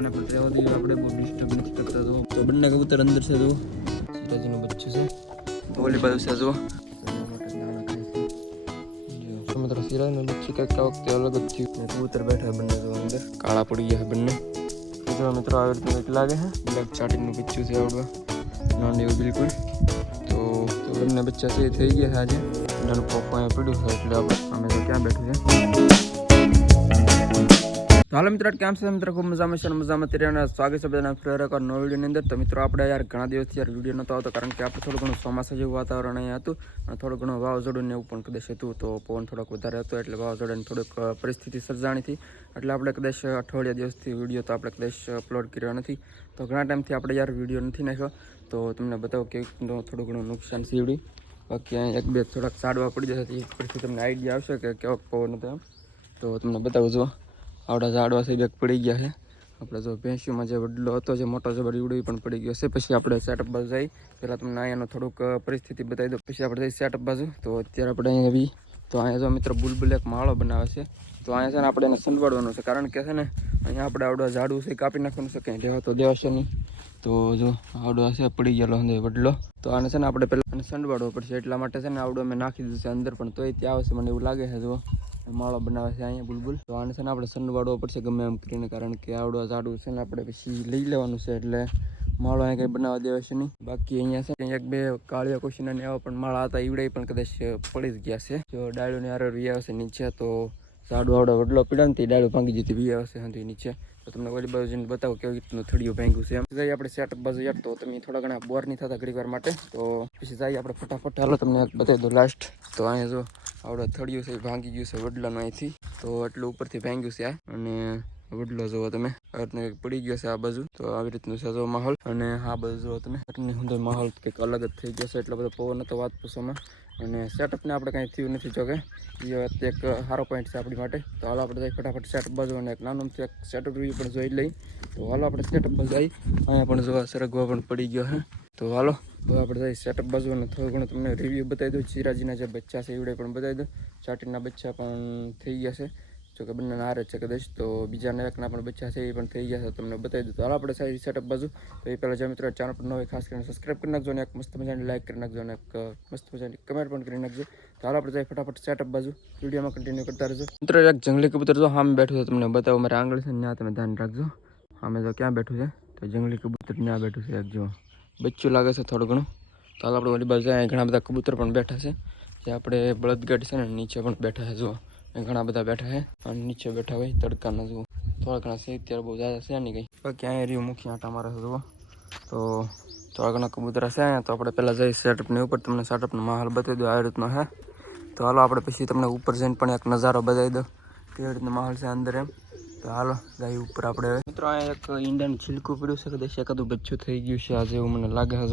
આને પણ રહેવા દઈએ આપણે બહુ ડિસ્ટર્બ નથી કરતા તો તો બંને કબૂતર અંદર છે જુઓ. સિરાજીનું બચ્ચું છે. ઓલી બાજુ છે જુઓ. જો મિત્રો સિરાજનું બચ્ચું કંઈક આ વખતે અલગ જ થયું. કબૂતર બેઠા બંને તો અંદર. કાળા પડી ગયા બંને. મિત્રો મિત્રો આવી રીતે કંઈક લાગે છે? બ્લેક ચાટીનું બચ્ચું છે આવડવા. નોન એવું બિલકુલ. તો બંને બચ્ચા છે થઈ ગયા છે આજે. એનાનું પપ્પા અહીંયા પડ્યું છે એટલે આપણે અમે તો ક્યાં બેઠું છે? તો હાલો મિત્રો, કેમ છે મિત્રો? ખૂબ મજામાં છે અને મજામાં અને સ્વાગત છે બધાના ફ્રેર એક નવો વિડીયોની અંદર. તો મિત્રો, આપણે યાર ઘણા દિવસથી યાર વીડિયો નહોતો આવતો કારણ કે આપણે થોડું ઘણું ચોમાસા જેવું વાતાવરણ અહીંયા હતું અને થોડું ઘણું વાવાઝોડું ને એવું પણ કદાચ હતું તો પવન થોડોક વધારે હતો એટલે વાવાઝોડાની થોડીક પરિસ્થિતિ સર્જાણી હતી. એટલે આપણે કદાચ અઠવાડિયા દિવસથી વીડિયો તો આપણે કદાચ અપલોડ કર્યો નથી. તો ઘણા ટાઈમથી આપણે યાર વીડિયો નથી નાખ્યો. તો તમને બતાવો કે થોડું ઘણું નુકસાન સીવડી બાકી અહીંયા એક બે થોડાક સાડવા પડી જશે એ પરથી તમને આઈડિયા આવશે કે કેવો પવન હતો એમ. તો તમને બતાવું જો આવડા ઝાડવા છે, બેગ પડી ગયા છે. આપણે જો ભેંસીમાં જે વડલો હતો, જે મોટો જબર ઈવડો પણ પડી ગયો છે. પછી આપણે સેટઅપ બાજુ જઈ, પહેલાં તમને અહીંયાનો થોડુંક પરિસ્થિતિ બતાવી દો પછી આપણે જઈ સેટઅપ બાજુ. તો અત્યારે આપણે અહીંયા આવી. તો અહીંયા જો મિત્ર બુલબુલ એક માળો બનાવે છે. તો અહીંયા છે ને આપણે એને સંડવાડવાનું છે. કારણ કે છે ને, અહીંયા આપણે આવડો ઝાડવું છે કાપી નાખવાનું છે કંઈ લેવા તો દેવાશે નહીં. તો જો આવડો હશે પડી ગયેલો હંધે વડલો. તો આને છે ને આપણે પહેલાં સંડવાડવો પડશે. એટલા માટે છે ને આવડો મેં નાખી દીધું છે અંદર પણ, તોય ત્યાં આવશે. મને એવું લાગે છે જો માળો બનાવે છે અહીંયા બુલબુલ. તો આને છે ને આપણે સનવાડવો પડશે ગમે એમ કરીને, કારણ કે આવડવા ઝાડું છે ને આપણે પછી લઈ લેવાનું છે, એટલે માળો અહીંયા કંઈ બનાવવા દેવાશે નહીં. બાકી અહીંયા છે એક બે કાળિયા કોશીના ને આવા પણ માળા હતા ઈવડે પણ કદાચ પડી જ ગયા છે. જો ડાળીઓને હારે વી આવશે નીચે, તો ઝાડુ આવડો વડલો પીડા ને તે ડાળું ભાંગી જતી વી આવશે હાંધી નીચે. તમને ઓલી બાજુ જઈને બતાવો કેવી રીતનું થળિયું ભાંગ્યું છે એમ. જઈએ આપણે સેટઅપ બાજુ યાર, તો તમે થોડા ઘણા બોર નહીં થતા ઘડીક વાર માટે. તો પછી જઈએ આપણે ફટાફટ. હાલો તમને બતાવી દો લાસ્ટ તો અહીંયા જો આપણે થળિયું છે ભાંગી ગયું છે વડલાનું અહીંથી. તો એટલું ઉપરથી ભાંગ્યું છે આ. અને વડલો જુઓ તમે. અર્થને પડી ગયો છે આ બાજુ. તો આવી રીતનું છે જો માહોલ. અને આ બાજુ જુઓ તમે. અર્થની અંદર માહોલ કંઈક અલગ જ થઈ ગયો છે. એટલો બધો પવન હતો વાત પૂછવામાં. અને સેટઅપને આપણે કાંઈ થયું નથી જોકે. એ એક સારો પોઈન્ટ છે આપણી માટે. તો હાલો આપણે ફટાફટ સેટઅપ બાજુ અને એક નાનું એક સેટઅપ રિવ્યુ પણ જોઈ લઈ તો હાલો આપણે સેટઅપ બાજુ આવી અહીંયા પણ જોવા સરગવા પણ પડી ગયો છે તો હાલો તો આપણે જઈ સેટઅપ બાજુ અને થોડું ઘણું તમને રિવ્યુ બતાવી દઉં. ચિરાજીના જે બચ્ચા છે એવડે પણ બતાવી દઉં. ચાટીના બચ્ચા પણ થઈ ગયા છે. જો કે બંને હારે જ છે કદાચ. તો બીજા એકના પણ બચ્ચા છે, એ પણ થઈ ગયા છે તમને બતાવી દઉં. તો હાલો આપણે સારી સેટઅપ બાજુ. તો એ પહેલાં જે મિત્રો ચેનલ પર ન હોય, ખાસ કરીને સબસ્ક્રાઈબ કરી નાખજો અને એક મસ્ત મજાની લાઈક કરી નાખજો અને એક મસ્ત મજાની કમેન્ટ પણ કરી નાખજો. તો હાલ આપણે જઈએ ફટાફટ સેટઅપ બાજુ. વિડીયોમાં કન્ટિન્યુ કરતા રહેજો. મિત્રો, એક જંગલી કબૂતર જો સામે બેઠું છે, તમને બતાવો. મારે આંગળી છે ત્યાં તમે ધ્યાન રાખજો. અમે તો ક્યાં બેઠું છે, તો જંગલી કબૂતર ત્યાં બેઠું છે, એક જો બચ્ચું લાગે છે થોડું ઘણું. તો હાલ આપણે ઓલી બાજુ જાય ઘણા બધા કબૂતર પણ બેઠા છે. જે આપણે બળદગઢ છે ને, નીચે પણ બેઠા છે, જુઓ. ઘણા બધા બેઠા છે અને નીચે બેઠા હોય તડકાના જુઓ. થોડા ઘણા છે, અત્યારે બહુ જ્યાદા છે નહીં કંઈ. અહીંયા રહ્યું મુખ્ય આટા મારે જુઓ. તો થોડા ઘણા કબૂતર છે તો આપણે પહેલાં જઈ સેટઅપની ઉપર. તમને સેટઅપનો માહોલ બતાવી દો આવી રીતનો છે. તો હાલો, આપણે પછી તમને ઉપર જઈને પણ એક નજારો બતાવી દો કેવી રીતનો માહોલ છે અંદર એમ. તો હાલો, ગાય ઉપર આપણે મિત્રો, અહીંયા એક ઈંડાનું છિલકું પડ્યું છે, કદાચ એકાદું બચ્ચું થઈ ગયું છે આજે એવું મને લાગે છે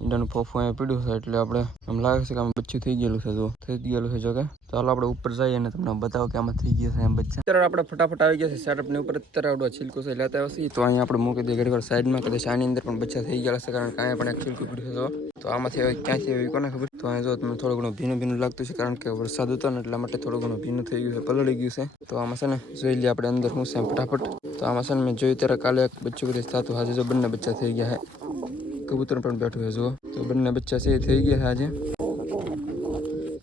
ઈંડાનું ફોફું અહીંયા પીડ્યું છે એટલે આપણે આમ લાગે છે કે આમ બચ્ચું થઈ ગયેલું છે જો. થઈ ગયેલું છે જો કે. હાલો આપણે ઉપર જઈએ અને તમને બતાવો કે આમાં થઈ ગયા છે એમ બચ્ચા. અત્યારે આપણે ફટાફટ આવી ગયા છે સેટઅપની ઉપર. અત્યારે આવડો છિલકું છે લેતા આવશે તો અહીંયા આપણે મૂકી દઈએ ઘડી સાઈડમાં કદાચ આની અંદર પણ બચ્ચા થઈ ગયા છે કારણ કે અહીંયા પણ એક છિલકું પડ્યું છે તો આમાંથી હવે ક્યાંથી આવી કોને ખબર? તો અહીંયા જો તમને થોડું ઘણું ભીનું ભીનું લાગતું છે કારણ કે વરસાદ હતો ને એટલા માટે થોડું ઘણું ભીનું થઈ ગયું છે, પલળી ગયું છે. તો આમાં છે ને જોઈ લઈએ આપણે અંદર શું છે ફટાફટ. તો આમાં છે ને મેં જોયું ત્યારે કાલે એક બચ્ચું કદાચ થતું હાજર જો બંને બચ્ચા થઈ ગયા છે. કબૂતર પણ બેઠું છે, જુઓ. તો બંને બચ્ચા છે, એ થઈ ગયા છે આજે.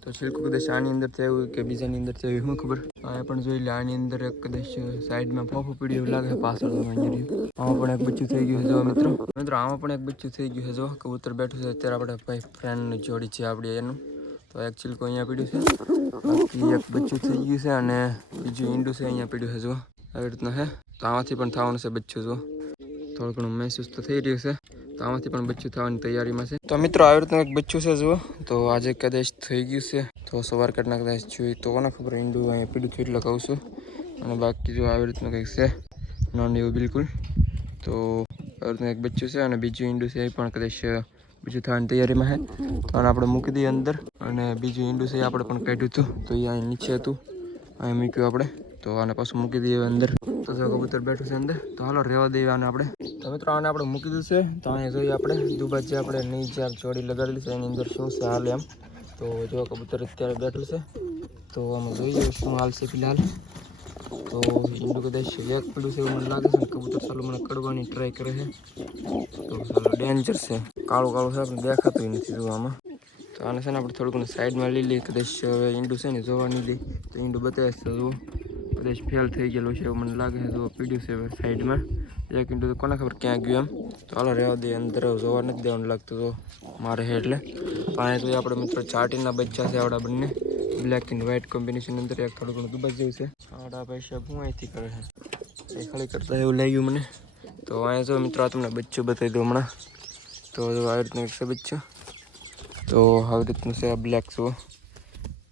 તો છિલકું કદાચ આની અંદર થયું કે બીજાની અંદર થયું શું ખબર. અહીંયા પણ જોઈ લે, આની અંદર એક કદાચ સાઈડમાં ફોફો એવું લાગે, પાછળ. આમાં પણ એક બચ્ચું થઈ ગયું છે જો મિત્રો. મિત્રો, આમાં પણ એક બચ્ચું થઈ ગયું છે જો કબૂતર બેઠું છે, અત્યારે આપણે ભાઈ ફ્રેન્ડની જોડી છે આપણી એનું. તો એક છિલકું અહીંયા પડ્યું છે. બાકી એક બચ્ચું થઈ ગયું છે અને બીજું ઈંડું છે અહીંયા પીડ્યું છે જો આવી રીતના છે. તો આમાંથી પણ થવાનું છે બચ્ચું જો થોડું ઘણું મહેસૂસ તો થઈ રહ્યું છે. તો આમાંથી પણ બચ્ચું થવાની તૈયારીમાં છે. તો મિત્રો, આવી રીતનું એક બચ્ચું છે જુઓ. તો આજે કદાચ થઈ ગયું છે. તો સવાર કાઢના કદાચ જોઈ તો કોને ખબર, ઈંડું અહીંયા પીડું થયું એટલે કહું છું. અને બાકી જો આવી રીતનું કંઈક છે, નોન એવું બિલકુલ. તો આવી રીતનું એક બચ્ચું છે અને બીજું ઈંડું છે એ પણ કદાચ બીજું થવાની તૈયારીમાં છે. આને આપણે મૂકી દઈએ અંદર. અને બીજું ઈંડું છે એ આપણે પણ કાઢ્યું હતું. તો એ અહીં નીચે હતું. અહીં મૂક્યું આપણે. તો આને પાછું મૂકી દઈએ અંદર. તો જો કબૂતર બેઠું છે અંદર. તો હાલો રહેવા દઈએ આને આપણે. તો મિત્રો આને આપણે મૂકી દઈશું તો અહીંયા જોઈએ આપણે દુબાજ જે આપણે નીચે જોડી લગાડેલી છે, એની અંદર શું છે હાલ એમ. તો જો કબૂતર અત્યારે બેઠું છે. તો આમાં જોઈએ શું હાલ છે ફિલહાલ. તો ઈંડું કદાચ લેક પડ્યું છે એવું મને લાગે છે કબૂતર ચાલુ મને કડવાની ટ્રાય કરે છે. તો ચાલો ડેન્જર છે. કાળું કાળું છે આપણે દેખાતું નથી જોવામાં. તો આને છે ને આપણે થોડુંક સાઈડમાં લઈ લઈએ. કદાચ હવે ઈંડું છે ને જોવા નહીં દે. તો ઈંડું બતાવે છે જુઓ. કદાચ ફેલ થઈ ગયેલો છે એવું મને લાગે છે. જો પીડ્યું છે સાઈડમાં. એક તો કોને ખબર ક્યાં ગયું એમ. તો હાલો રહેવા દે, અંદર જોવા નથી દેવાનું લાગતું તો મારે છે એટલે. પાણી તો આપણે મિત્રો ચાટીના બચ્ચા છે આપણા બંને. બ્લેક એન્ડ વ્હાઇટ કોમ્બિનેશન અંદર એક થોડું ઘણું દુબજ જેવું છે. આવડા પૈસા હું અહીંથી કરે છે? એ ખાલી કરતા એવું લાગ્યું મને. તો અહીંયા જો મિત્રો તમને બચ્ચું બતાવી દઉં હમણાં. તો આવી રીતનું એક છે બચ્ચું. તો આવી રીતનું છે આ બ્લેક જુઓ.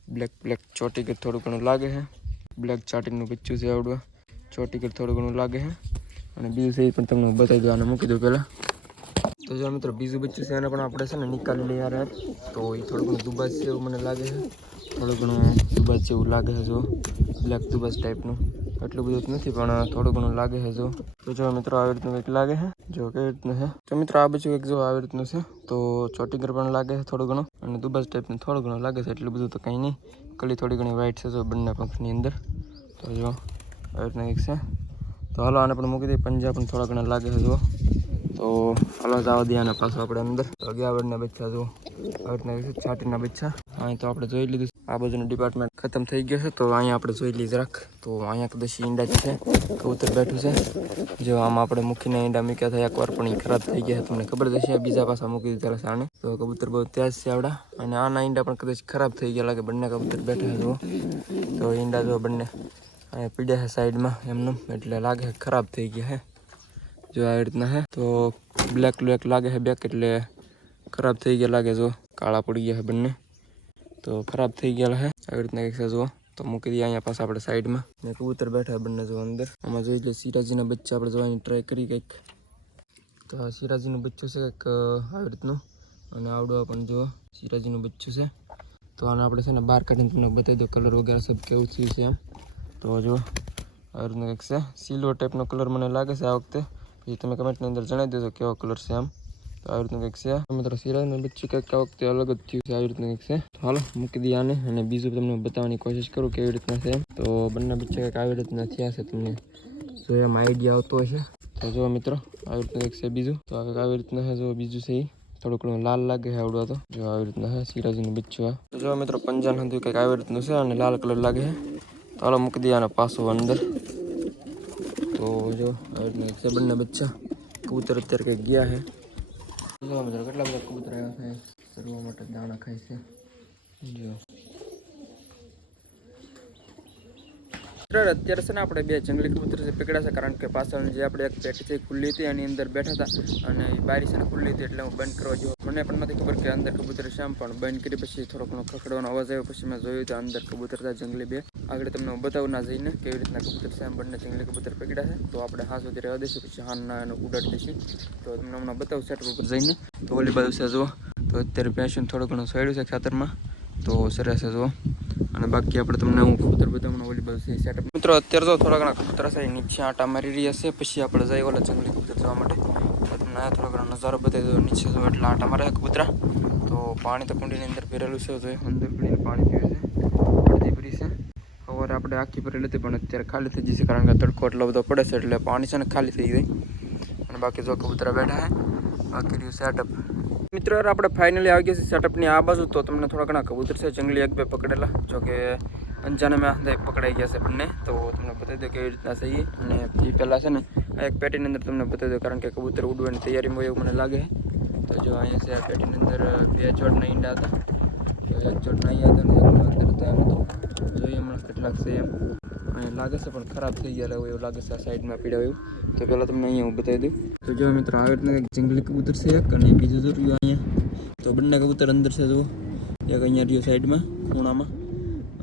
બ્લેક બ્લેક ચોટી કે થોડું ઘણું લાગે છે. બ્લેક ચાટીનું બચ્ચું છે આવડું ચોટીકર થોડું ઘણું લાગે છે. અને બીજું છે પણ તમને બતાવી દઉં અને મૂકી દઉં પહેલાં. તો જો મિત્રો, બીજું બચ્ચું છે એને પણ આપણે છે ને નિકાલી લઈએ યાર તો એ થોડું ઘણું દુબાજ છે એવું મને લાગે છે. થોડું ઘણું દુબાજ જેવું લાગે છે, જો. બ્લેક દુબાજ ટાઈપનું એટલું બધું નથી, પણ થોડું ઘણું લાગે છે જો. તો જો મિત્રો, આવી રીતનું કંઈક લાગે છે? જો કેવી રીતનું છે. તો મિત્રો, આ બાજુ એક જો આવી રીતનું છે, તો ચોટીગર પણ લાગે છે થોડું ઘણું, અને દુબાજ ટાઈપનું થોડું ઘણું લાગે છે, એટલું બધું તો કંઈ નહીં. કલી થોડી ઘણી વ્હાઈટ છે જો, બંને પંખની અંદર. તો જો, આવી રીતનું કંઈક છે. તો હાલો, આને પણ મૂકી દઈએ. પંજા પણ થોડા ઘણા લાગે છે જો. તો હાલો, જવા દઈએ આને પાછું આપણે અંદર. તો ગયા વર્ષના બચ્ચા જો, આવી રીતના કંઈક છાટીના બચ્ચા. અહીં તો આપણે જોઈ લીધું આ બાજુનું ડિપાર્ટમેન્ટ ખતમ થઈ ગયો છે. તો અહીંયા આપણે જોઈ લઈએ જરાક. તો અહીંયા કદાચ ઈંડા છે. કબૂતર બેઠું છે. જો આમ આપણે મૂકીને ઈંડા મૂક્યા હતા, એકવાર પણ એ ખરાબ થઈ ગયા છે તમને ખબર જશે બીજા પાસા મૂકી દીધા સાણે તો કબૂતર બહુ ત્યાજ છે આવડા. અને આના ઈંડા પણ કદાચ ખરાબ થઈ ગયા લાગે, બંને કબૂતર બેઠા છે જુઓ તો ઈંડા જો બંને અહીંયા પીડ્યા છે સાઈડમાં એમનું. એટલે લાગે ખરાબ થઈ ગયા હે જો આવી રીતના હે તો બ્લેક બ્લેક લાગે છે બેક, એટલે ખરાબ થઈ ગયા લાગે જો. કાળા પડી ગયા છે બંને. તો ખરાબ થઈ ગયેલા છે. આવી રીતના કંઈક જુઓ. તો મૂકી દઈએ અહીંયા પાસે આપણે સાઈડમાં ને કબૂતર બેઠા બંને જો અંદર. આમાં જોઈ લે સિરાજીના બચ્ચા આપણે જોવાની ટ્રાય કરી કંઈક. તો આ સિરાજીનું બચ્ચું છે કંઈક આવી રીતનું. અને આવડવા પણ, જુઓ સિરાજીનું બચ્ચું છે. તો આને આપણે છે ને બહાર કાઢીને તમને બતાવી દો કલર વગેરે સબ કેવું થયું છે એમ. તો જો આવી રીતનું કંઈક છે. સિલ્વર ટાઈપનો કલર મને લાગે છે આ વખતે. પછી તમે કમેન્ટની અંદર જણાવી દેજો કેવો કલર છે એમ. તો આવી રીતનું કંઈક છે મિત્રો સિરાજનું બચ્ચું કંઈક આ વખતે અલગ જ થયું છે આવી રીતનું કંઈક છે તો હાલો મૂકી દઈએ આને અને બીજું તમને બતાવવાની કોશિશ કરું કેવી રીતના છે તો બંને બચ્ચા કંઈક આવી રીતના થયા છે તમને જો એમ આઈડિયા આવતો હશે તો જો મિત્રો આવી રીતનું કંઈક છે બીજું તો આવી રીતના છે જો બીજું છે એ થોડું ઘણું લાલ લાગે છે આવડવા તો જો આવી રીતના છે સિરાજીનું બચ્ચું આ તો જો મિત્રો પંજાન હતું કંઈક આવી રીતનું છે અને લાલ કલર લાગે છે તો હાલો મૂકી દઈએ આને પાછું અંદર તો જો આવી રીતના છે બંને બચ્ચા કબૂતર અત્યારે કંઈક ગયા છે જો મિત્રો કેટલા બધા કબૂતર આવ્યા છે. ચરવા માટે દાણા ખાય છે. જો મિત્ર, અત્યારે છે ને આપણે બે જંગલી કબૂતર છે પકડ્યા છે કારણ કે પાછળ જે આપણે એક પેટ છે ખુલ્લી હતી એની અંદર બેઠા હતા અને એ બારી છે ને ખુલ્લી હતી એટલે હું બંધ કરવા જોઉં મને પણ નથી ખબર કે અંદર કબૂતર છે આમ પણ બંધ કરી પછી થોડો ઘણો ખખડવાનો અવાજ આવ્યો પછી મેં જોયું તો અંદર કબૂતર હતા જંગલી બે. આગળ તમને હું બતાવું ના જઈને કેવી રીતના કબૂતર છે આમ બંને જંગલી કબૂતર પકડ્યા છે. તો આપણે હા સુધી રહેવા દઈશું પછી હાનના એનો ઉડાડી દઈશું. તો તમને હમણાં બતાવું સેટ ઉપર જઈને. તો ઓલી બાજુ છે જુઓ. તો અત્યારે પેન્શન થોડું ઘણું સડ્યું છે ખેતરમાં. તો સરસ જુઓ. અને બાકી આપણે તમને હું કબૂતર બધા મને ઓલી બસ છે સેટઅપ મિત્રો, અત્યારે તો થોડા ઘણા કબૂતર છે નીચે આટા મારી રહ્યા છે પછી આપણે જઈએ ઓલા જંગલી કબૂતર જવા માટે. તો તમને થોડા ઘણા નજારો બતાવી દો નીચે જો એટલે આટા મારે કૂતરા તો પાણી તો કુંડીની અંદર ભરેલું છે, જો અંદર કુંડીને પાણી પીવે છે. અડધી ભરી છે. ખબર આપણે આખી ભરેલી હતી, પણ અત્યારે ખાલી થઈ જશે કારણ કે તડકો એટલો બધો પડે છે, એટલે પાણી છે ને ખાલી થઈ ગઈ. અને બાકી જો કબૂતરા બેઠા હે બાકી રહ્યું સેટઅપ મિત્રો યાર, આપણે ફાઇનલી આવી ગયા છે સેટઅપની આ બાજુ, તો તમને થોડા ઘણા કબૂતર છે, જંગલી એક બે પકડેલા. જો કે અંજાને મેં પકડાઈ ગયા છે બંને, તો તમને બતાવી દો કેવી રીતના છે. અને એ પહેલાં છે ને, આ એક પેટીની અંદર તમને બતાવી દો કારણ કે કબૂતર ઉડવાની તૈયારીમાં હોય એવું મને લાગે. તો જો અહીંયા છે આ પેટીની અંદર બે જોડના ઈંડા હતા. એક જોડના અહીંયા હતા અંદર હતા એમ તો. જોઈએ હમણાં કેટલાક છે એમ. અને લાગે છે પણ ખરાબ થઈ ગયા એવું લાગે છે આ સાઈડમાં પીડા એવું. તો પહેલાં તમને અહીંયા હું બતાવી દઉં. તો જો મિત્રો આવી રીતના જંગલી કબૂતર છે એક અને બીજું જો રહ્યું અહીંયા. તો બંને કબૂતર અંદર છે, જુઓ. એક અહીંયા રહ્યું સાઈડમાં ખૂણામાં.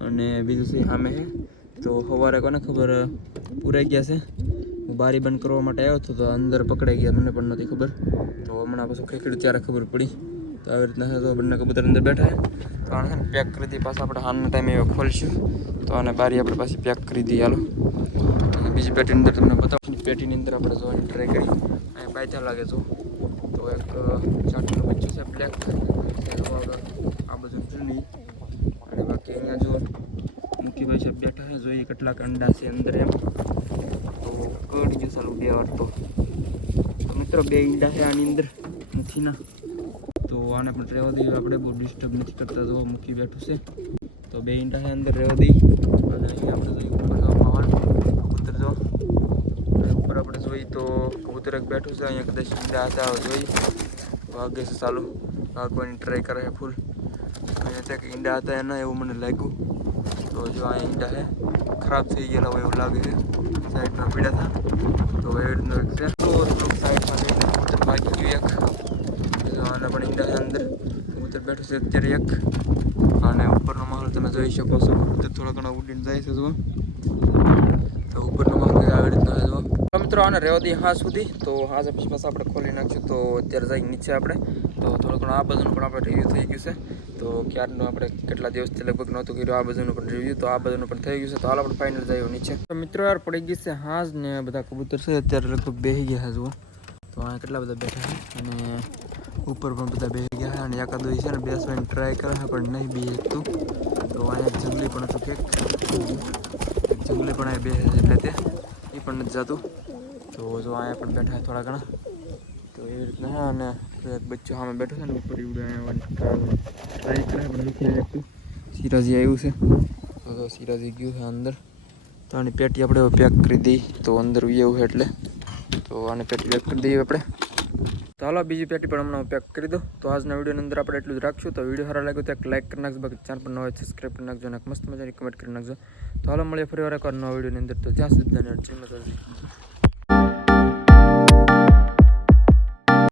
અને બીજું છે સામે છે તો સવારે કોને ખબર પૂરાઈ ગયા છે. હું બારી બંધ કરવા માટે આવ્યો હતો, તો અંદર પકડાઈ ગયા, મને પણ નથી ખબર. તો હમણાં પાછું ખેકડ્યું ત્યારે ખબર પડી. તો આવી રીતના છે તો બંને કબૂતર અંદર બેઠા છે. તો આને પેક કરી દઈએ પાછા આપણે હાલના ટાઈમે એવો ખોલશું. તો આને બારી આપણે પાછી પેક કરી દઈએ. હાલો. અને બીજી પેટીની અંદર તમને બતાવું. પેટીની અંદર આપણે જોવાની ટ્રાય કરી. અહીંયા બાયતા લાગે જો તો એક ચાટનું બચ્ચું છે. બ્લેક આ બધું જૂની. અને બાકી અહીંયા જો મુખીભાઈ સાહેબ બેઠા છે, જોઈએ કેટલાક અંડા છે અંદર એમ. તો કડી ગયું સારું બે વાર તો મિત્રો બે ઈંડા છે આની અંદર. નથી ના. તો આને પણ રહેવા દઈએ. આપણે બહુ ડિસ્ટર્બ નથી કરતા. તો મૂકી બેઠું છે. તો બે ઈંડા છે અંદર રહેવા દઈએ. અને અહીંયા આપણે જોઈએ ઉપર જો કબૂતર જો. ઉપર આપણે જોઈએ તો કબૂતર એક બેઠું છે. અહીંયા કદાચ ઈંડા હતા જોઈ વાગે છે ચાલુ. વાગવાની ટ્રાય કરે છે ફૂલ અહીંયા ત્યાં ઈંડા હતા એના એવું મને લાગ્યું. તો જો આ ઈંડા છે. ખરાબ થઈ ગયેલા હોય એવું લાગે છે. સાઈડમાં પીડા હતા તો એવી રીતનું એક છે. તો સાઈડમાં ભાગી ગયું એક. ઈંડા અંદર. કબૂતર બેઠો છે, અત્યારે એક. અને ઉપરનો માહોલ તમે જોઈ શકો છો. કબૂતર થોડા ઘણા ઉડીને જાય છે, જુઓ. તો ઉપરનો માહોલ આવી રીતનો જુઓ. મિત્રો, આને રહેવા દઈએ હા સુધી. તો હાજ પછી પાછા આપણે ખોલી નાખશું તો અત્યારે જઈ નીચે આપણે. તો થોડું ઘણું આ બાજુનું પણ આપણે રિવ્યૂ થઈ ગયું છે. તો ક્યારનું આપણે કેટલા દિવસથી લગભગ નહોતું કર્યું, આ બાજુનું પણ રિવ્યૂ તો આ બાજુનું પણ થઈ ગયું છે. તો હાલ આપણે ફાઇનલ જઈએ નીચે. તો મિત્રો, યાર પડી ગઈ છે હાજ ને બધા કબૂતર છે. અત્યારે લગભગ બેસી ગયા છે, જુઓ. તો અહીંયા કેટલા બધા બેઠા છે? અને ઉપર પણ બધા બેસી ગયા છે અને એકાદો છે ને બેસવાની ટ્રાય કરે છે પણ નહીં બી શકતું તો અહીંયા જંગલી પણ હતું કેક જંગલી પણ અહીંયા બેસે છે એટલે તે. એ પણ નથી જતું. તો જો અહીંયા પણ બેઠા થોડા ઘણા. તો એવી રીતના છે અને એક બચ્ચો સામે બેઠો છે ને ઉપર અહીંયા ટ્રાય કરે. પણ નથી શકતું સિરાજી આવ્યું છે. તો સિરાજી ગયું છે અંદર. તો આની પેટી આપણે પેક કરી દઈ તો અંદર એવું એટલે. તો આને પેટી પેક કરી દઈએ આપણે. તો હાલો, બીજી પેટી પણ હમણાં પેક કરી દો તો આજના વિડીયોની અંદર આપણે એટલું જ રાખશું. તો વીડિયો સારા લાગ્યો તો એક લાઇક કરી નાખજો. બાકી ચેનલ પર ન હોય સબસ્ક્રાઈબ કરી નાખજો અને મસ્ત મજાની કમેન્ટ કરી નાખજો. તો હાલો, મળીએ ફરી વાર એક નવા વિડીયોની અંદર. તો ત્યાં સુધી જય